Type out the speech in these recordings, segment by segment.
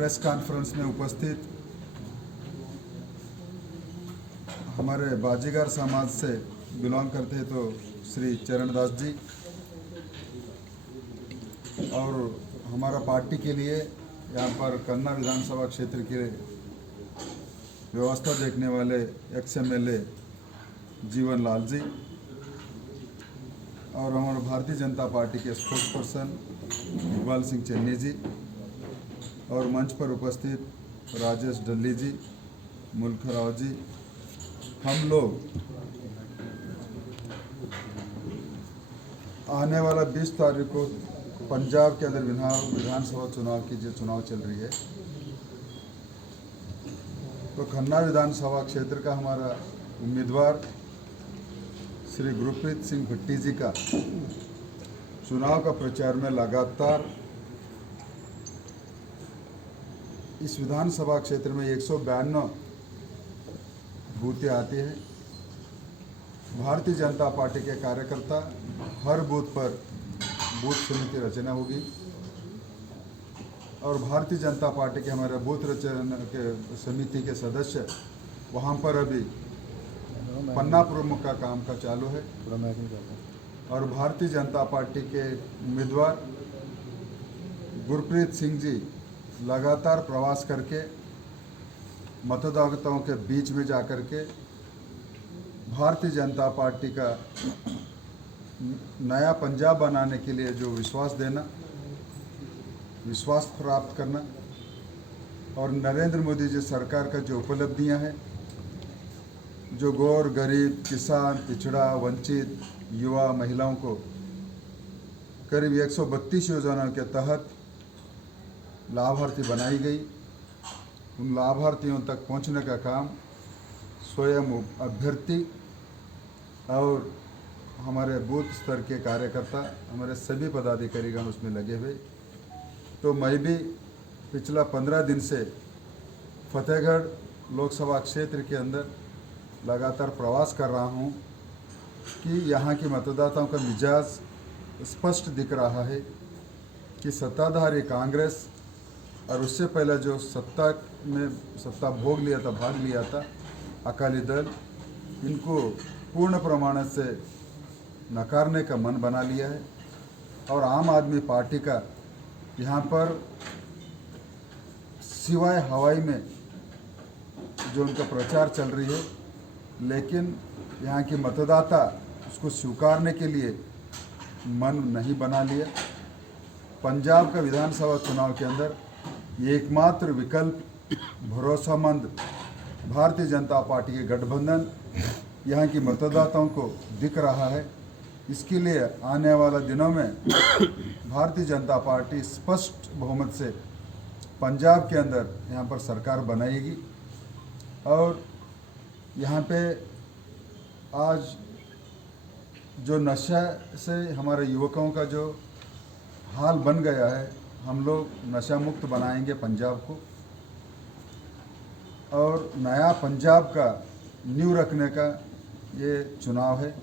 Press conference में उपस्थित हमारे बाजीगर समाज से बिलोंग करते हैं तो श्री चरणदास जी, और हमारा पार्टी के लिए यहाँ पर कन्ना विधानसभा क्षेत्र के व्यवस्था देखने वाले XMLA जीवन लाल जी, और हमारे भारतीय जनता पार्टी के स्पोक्स पर्सन इकबाल सिंह चन्नी जी, और मंच पर उपस्थित राजेश डल्ली जी, मुल्क राव जी, हम लोग आने वाला 20 तारीख को पंजाब के अंदर विधानसभा चुनाव की जो चुनाव चल रही है, तो खन्ना विधानसभा क्षेत्र का हमारा उम्मीदवार श्री गुरप्रीत सिंह भट्टी जी का चुनाव का प्रचार में लगातार इस विधानसभा क्षेत्र में 152 बूथें आती हैं। भारतीय जनता पार्टी के कार्यकर्ता हर बूथ पर बूथ समिति रचना होगी, और भारतीय जनता पार्टी के हमारे बूथ रचना के समिति के सदस्य वहाँ पर अभी पन्ना प्रमुख का काम का चालू है, और भारतीय जनता पार्टी के उम्मीदवार गुरप्रीत सिंह जी लगातार प्रवास करके मतदाताओं के बीच में जाकर के भारतीय जनता पार्टी का नया पंजाब बनाने के लिए जो विश्वास देना, विश्वास प्राप्त करना, और नरेंद्र मोदी जी सरकार का जो उपलब्धियां हैं, जो गौर गरीब किसान पिछड़ा वंचित युवा महिलाओं को करीब 132 योजनाओं के तहत लाभार्थी बनाई गई, उन लाभार्थियों तक पहुंचने का काम स्वयं अभ्यर्थी और हमारे बूथ स्तर के कार्यकर्ता, हमारे सभी पदाधिकारीगण उसमें लगे हुए। तो मैं भी पिछला 15 दिन से फतेहगढ़ लोकसभा क्षेत्र के अंदर लगातार प्रवास कर रहा हूं कि यहाँ के मतदाताओं का मिजाज स्पष्ट दिख रहा है कि सत्ताधारी कांग्रेस और उससे पहले जो सत्ता भोग लिया था, भाग लिया था अकाली दल, इनको पूर्ण प्रमाण से नकारने का मन बना लिया है। और आम आदमी पार्टी का यहाँ पर सिवाय हवाई में जो उनका प्रचार चल रही है, लेकिन यहाँ के मतदाता उसको स्वीकारने के लिए मन नहीं बना लिया। पंजाब का विधानसभा चुनाव के अंदर एकमात्र विकल्प भरोसेमंद भारतीय जनता पार्टी के गठबंधन यहाँ की मतदाताओं को दिख रहा है। इसके लिए आने वाला दिनों में भारतीय जनता पार्टी स्पष्ट बहुमत से पंजाब के अंदर यहाँ पर सरकार बनाएगी। और यहाँ पे आज जो नशा से हमारे युवकों का जो हाल बन गया है, हम लोग नशा मुक्त बनाएंगे पंजाब को, और नया पंजाब का नींव रखने का ये चुनाव है।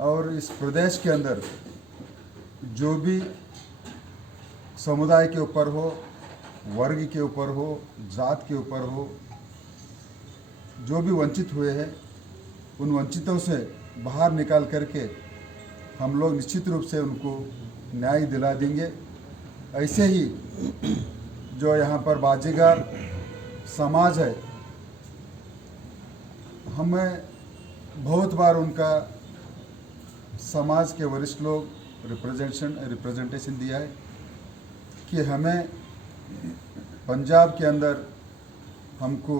और इस प्रदेश के अंदर जो भी समुदाय के ऊपर हो, वर्ग के ऊपर हो, जात के ऊपर हो, जो भी वंचित हुए हैं, उन वंचितों से बाहर निकाल करके हम लोग निश्चित रूप से उनको न्याय दिला देंगे। ऐसे ही जो यहाँ पर बाजीगर समाज है, हमें बहुत बार उनका समाज के वरिष्ठ लोग रिप्रेजेंटेशन दिया है कि हमें पंजाब के अंदर हमको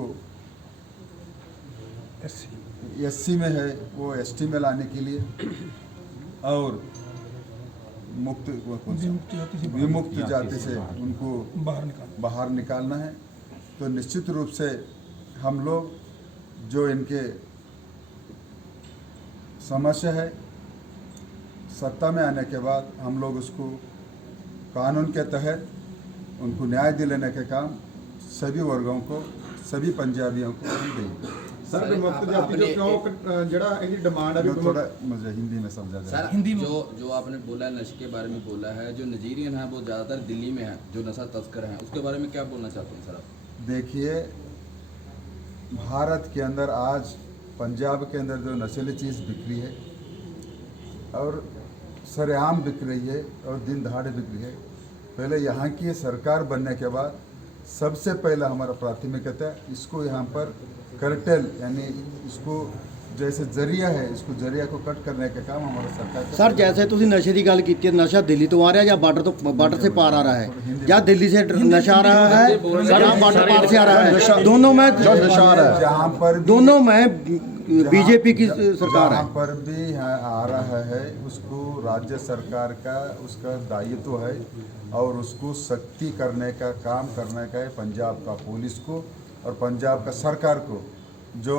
SC में है वो ST में लाने के लिए, और विमुक्त जाति से उनको बाहर निकालना है। तो निश्चित रूप से हम लोग जो इनके समस्या है, सत्ता में आने के बाद हम लोग उसको कानून के तहत उनको न्याय दिलाने के काम सभी वर्गों को, सभी पंजाबियों को देंगे। सर विमुक्त जाति जो चौक जड़ा इनकी डिमांड है भी थोड़ा मुझे हिंदी में समझा जाए। सर हिंदी में जो आपने बोला है नशे के बारे में बोला है, जो नाइजीरियन है वो ज़्यादातर दिल्ली में है, जो नशा तस्कर हैं, उसके बारे में क्या बोलना चाहते हैं सर आप? देखिए, भारत के अंदर आज पंजाब के अंदर जो नशीली चीज़ बिक रही है और सरेआम बिक रही है और दिन दहाड़े बिक रही है, पहले यहाँ की सरकार बनने के बाद सबसे पहला हमारा प्राथमिकता है इसको यहाँ पर कर्टेल यानी इसको जैसे जरिया है, इसको जरिया को कट करने का काम हमारा सरकार का। सर जैसे ਤੁਸੀਂ ਨਸ਼ੇ ਦੀ ਗੱਲ ਕੀਤੀ ਹੈ, ਨਸ਼ਾ ਦਿੱਲੀ ਤੋਂ ਆ ਰਿਹਾ ਜਾਂ ਬਾਰਡਰ से पार आ रहा है, या दिल्ली से नशा आ रहा है या बार्डर पार से आ रहा है, दोनों में नशा आ रहा है, जहाँ पर दोनों में बीजेपी की सरकार है। जहाँ पर भी यहाँ आ रहा है उसको राज्य सरकार का उसका दायित्व है और उसको सख्ती करने का काम करने का है पंजाब का पुलिस को और पंजाब का सरकार को, जो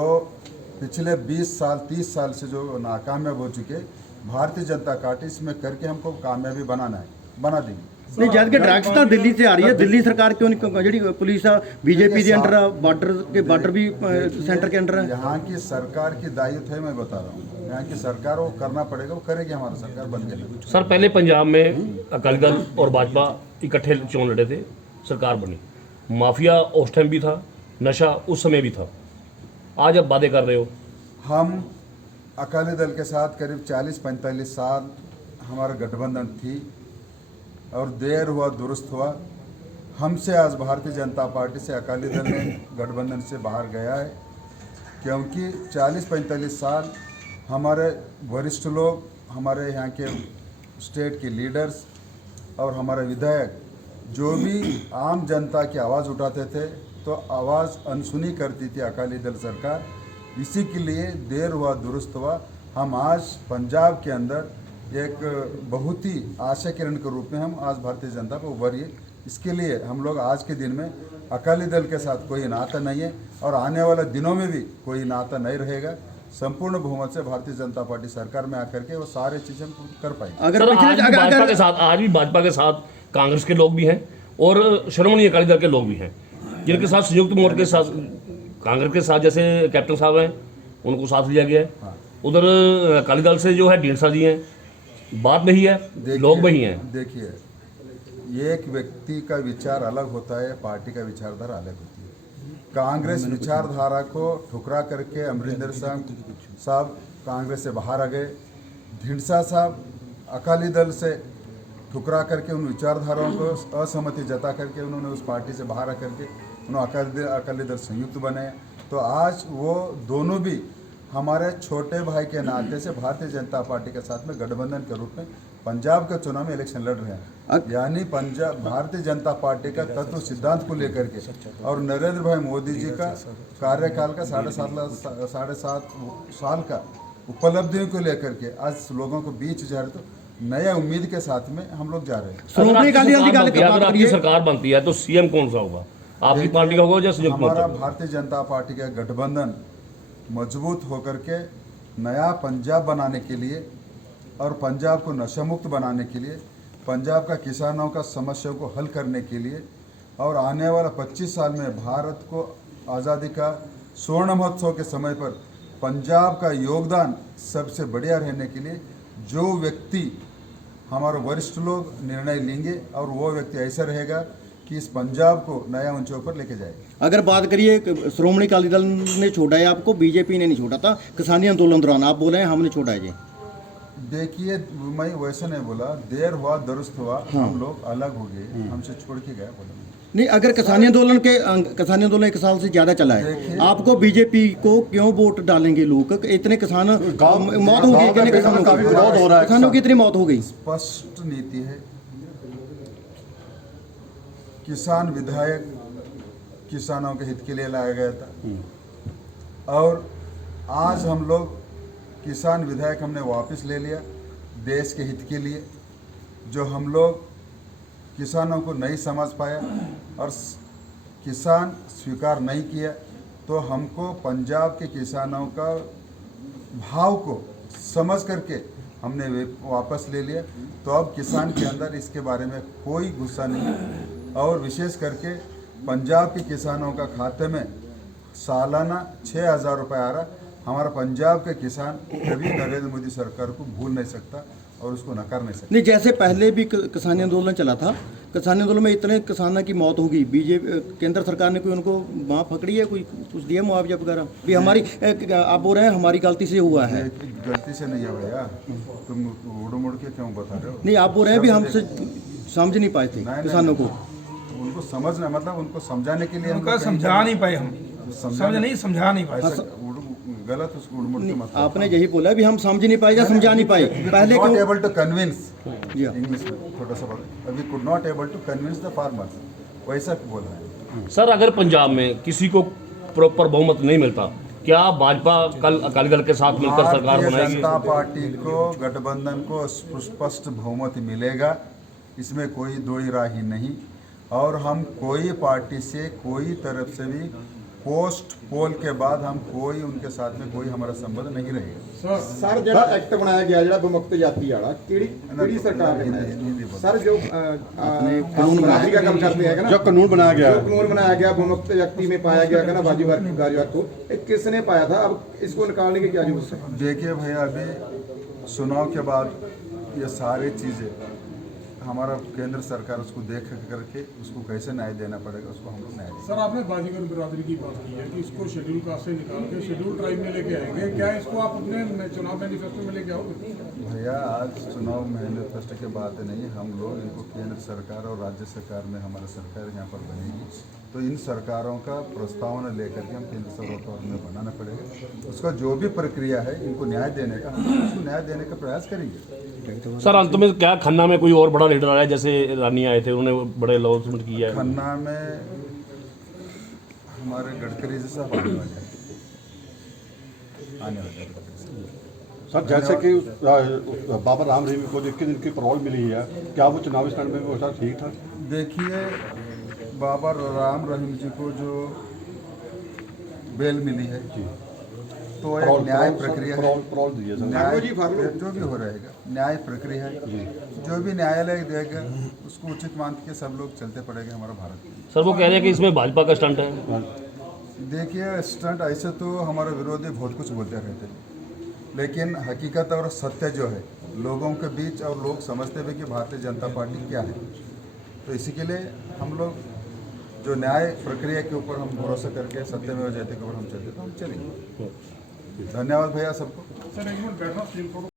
पिछले 20 साल 30 साल से जो नाकामयाब हो चुके भारतीय जनता पार्टी इसमें करके हमको कामयाबी बनाना है, बना देंगे। नहीं जद के ड्रग्स तो दिल्ली से आ रही है, दिल्ली सरकार क्यों नहीं जी पुलिस बीजेपी के अंडर बॉर्डर भी सेंटर के अंडर है। यहाँ की सरकार की दायित्व है, मैं बता रहा हूँ, यहाँ की सरकार वो करना पड़ेगा, वो करेगी, हमारा सरकार बन गई। सर पहले पंजाब में अकाली दल और भाजपा इकट्ठे चुनाव लड़े थे, सरकार बनी, माफिया उस टाइम भी था, नशा उस समय भी था, आज अब वादे कर रहे हो। हम अकाली दल के साथ करीब 40-45 साल हमारा गठबंधन थी और देर हुआ दुरुस्त हुआ, हमसे आज भारतीय जनता पार्टी से अकाली दल ने गठबंधन से बाहर गया है, क्योंकि 40-45 साल हमारे वरिष्ठ लोग, हमारे यहाँ के स्टेट के लीडर्स और हमारे विधायक जो भी आम जनता की आवाज़ उठाते थे तो आवाज़ अनसुनी करती थी अकाली दल सरकार। इसी के लिए देर हुआ दुरुस्त हुआ, हम आज पंजाब के अंदर एक बहुत ही आशा किरण के रूप में हम आज भारतीय जनता को उभरिए। इसके लिए हम लोग आज के दिन में अकाली दल के साथ कोई नाता नहीं है और आने वाले दिनों में भी कोई नाता नहीं रहेगा। संपूर्ण बहुमत से भारतीय जनता पार्टी सरकार में आकर के वो सारे चीज़ें हम कर पाएंगे। अगर आज भी भाजपा के साथ कांग्रेस के लोग भी हैं और श्रोमणी अकाली दल के लोग भी हैं, जिनके साथ संयुक्त मोर्चे के साथ कांग्रेस के साथ जैसे कैप्टन साहब हैं उनको साथ लिया गया है, उधर अकाली दल से जो है ढींढसा जी हैं, बात नहीं है, लोग वही हैं। देखिए, ये एक व्यक्ति का विचार अलग होता है, पार्टी का विचारधारा अलग होती है। कांग्रेस विचारधारा को ठुकरा करके अमरिंदर साहब कांग्रेस से बाहर आ गए, ढींढसा साहब अकाली दल से ठुकरा करके उन विचारधाराओं को असहमति जता करके उन्होंने उस पार्टी से बाहर आकर के उन्होंने अकाली दल संयुक्त बने। तो आज वो दोनों भी हमारे छोटे भाई के नाते से भारतीय जनता पार्टी के साथ में गठबंधन के रूप में पंजाब के चुनाव में इलेक्शन लड़ रहे हैं। यानी पंजाब भारतीय जनता पार्टी का तत्व सिद्धांत को लेकर के और नरेंद्र भाई मोदी जी का कार्यकाल का 7.5 साल का उपलब्धियों को लेकर के आज लोगों को बीच जा रहे, तो नया उम्मीद के साथ में हम लोग जा रहे हैं। अगर आपकी सरकार बनती है तो सीएम कौन सा होगा, आपकी पार्टी का होगा या संयुक्त मोर्चा? हमारा भारतीय जनता पार्टी का गठबंधन मजबूत होकर के नया पंजाब बनाने के लिए और पंजाब को नशा मुक्त बनाने के लिए, पंजाब का किसानों का समस्याओं को हल करने के लिए और आने वाला 25 साल में भारत को आज़ादी का स्वर्ण महोत्सव के समय पर पंजाब का योगदान सबसे बढ़िया रहने के लिए जो व्यक्ति हमारे वरिष्ठ लोग निर्णय लेंगे और वो व्यक्ति ऐसा रहेगा कि इस पंजाब को नया ऊंचाई पर लेके जाएगा। अगर बात करिए श्रोमणी अकाली दल ने छोड़ा है आपको, बीजेपी ने नहीं छोड़ा था, किसानी आंदोलन दौरान आप बोले हैं हमने छोड़ा है जी। देखिए, मैं वैसा नहीं बोला, देर हुआ दुरुस्त हुआ, हम लोग अलग हो गए, हमसे छोड़ के गया बोला नहीं। अगर किसानी आंदोलन 1 साल से ज्यादा चला है, आपको बीजेपी को क्यों वोट डालेंगे लोग? इतने किसान मौत हो गई, कितने किसानों का विरोध हो रहा है, किसानों की इतनी मौत हो गई। स्पष्ट नीति है, किसान विधायक किसानों के हित के लिए लाया गया था और आज हम लोग किसान विधायक हमने वापस ले लिया देश के हित के लिए। जो हम लोग किसानों को नहीं समझ पाया और किसान स्वीकार नहीं किया, तो हमको पंजाब के किसानों का भाव को समझ करके हमने वापस ले लिया। तो अब किसान के अंदर इसके बारे में कोई गुस्सा नहीं है और विशेष करके पंजाब के किसानों का खाते में सालाना 6,000 रुपये आ रहा। हमारा पंजाब के किसान कभी नरेंद्र मोदी सरकार को भूल नहीं सकता और उसको नकार नहीं सकता। नहीं, जैसे पहले भी किसान आंदोलन चला था, किसान आंदोलन में इतने किसानों की मौत होगी, बीजेपी केंद्र सरकार ने कोई उनको वहाँ पकड़ी है, कोई कुछ दिया मुआवजा वगैरह भी? हमारी आप बोल रहे हैं हमारी गलती से हुआ है। ये गलती से नहीं है भैया, तुम उड़ मुड़ के क्यों बता रहे हो? नहीं, आप बोल रहे हैं भी हमसे समझ नहीं पाए थे नहीं, किसानों को। उनको समझना मतलब उनको समझाने के लिए उनका समझा नहीं पाए हम, समझा नहीं पाए। गलत उसको उड़ मुड़ के मत। आपने यही बोला भी हम समझ नहीं पाए या समझा नहीं पाए पहले नॉट क्यों? एबल टू कन्विंस, जी हाँ। इंग्लिश में थोड़ा सा बोल, अभी could not able to convince the farmers, वैसा बोल रहे हैं। सर अगर पंजाब में किसी को प्रॉपर बहुमत नहीं मिलता, क्या भाजपा कल अकाली दल के साथ मिलकर सरकार भारतीय बनाएगी? जनता पार्टी को गठबंधन को स्पष्ट बहुमत मिलेगा, इसमें कोई दो ही राह ही नहीं। और हम कोई पार्टी से कोई तरफ से भी पोस्ट पोल के बाद हम कोई उनके साथ में कोई हमारा संबंध नहीं रहेगा। ਸਰ ਜਿਹੜਾ ਐਕਟ ਬਣਾਇਆ ਗਿਆ ਜਿਹੜਾ ਵਿਮੁਕਤ ਜਾਤੀ ਵਾਲਾ ਕਿਹੜੀ ਸਰਕਾਰ ਨੇ ਬਣਾਇਆ ਸਰ? जो कानून बराबरी का काम करते हैं ना, जो कानून बनाया गया जो कानून बनाया गया विमुक्त व्यक्ति में पाया गया ना वाजीवार को, किसने पाया था? अब इसको निकालने की क्या जरूरत है? देखिए भैया, अभी चुनाव के बाद ये सारी चीज़ें हमारा केंद्र सरकार उसको देख करके उसको कैसे न्याय देना पड़ेगा, उसको हम लोग न्याय देंगे। सर, आपने बाजीगर बिरादरी की बात की है कि इसको शेड्यूल कास्ट से निकाल के शेड्यूल ट्राइब में लेके आएंगे, क्या इसको आप अपने चुनाव मैनिफेस्टो में लेके आओगे? भैया, आज चुनाव मैनिफेस्टो के बात नहीं, हम लोग इनको केंद्र सरकार और राज्य सरकार में हमारा सरकार यहाँ पर बनेगी, तो इन सरकारों का प्रस्तावना लेकर के हम केंद्र सरकार में बनाना पड़ेगा। उसका जो भी प्रक्रिया है इनको न्याय देने का, हम उसको न्याय देने का प्रयास करेंगे। सर अंत में क्या खन्ना में कोई और बड़ा लीडर आया, जैसे रानी आए थे, उन्होंने बड़े लॉन्चमेंट किया है? खन्ना में हमारे गडकरी जी साहब आने वाले हैं। सर, जैसे कि बाबा राम रहीम को 21 दिन की पैरोल मिली है, क्या वो चुनावी स्टैंड में वो ठीक था? देखिए, बाबा राम रहीम जी को जो बेल मिली है तो एक न्याय प्रक्रिया है, पैरोल दी है सर। न्याय जो भी हो रहेगा न्याय प्रक्रिया है, जो भी न्यायालय देगा उसको उचित मान के सब लोग चलते पड़ेंगे हमारा भारत। सर वो कह रहे हैं कि इसमें भाजपा का स्टंट है। देखिए, स्टंट ऐसे तो हमारे विरोधी बहुत कुछ बोलते रहते हैं, लेकिन हकीकत और सत्य जो है लोगों के बीच, और लोग समझते भी कि भारतीय जनता पार्टी क्या है, तो इसी के लिए हम लोग जो न्याय प्रक्रिया के ऊपर हम भरोसा करके सत्यमेव जयते के ऊपर हम चलते तो हम चलेंगे। धन्यवाद भैया सबको। सर, एक मिनट बैठना,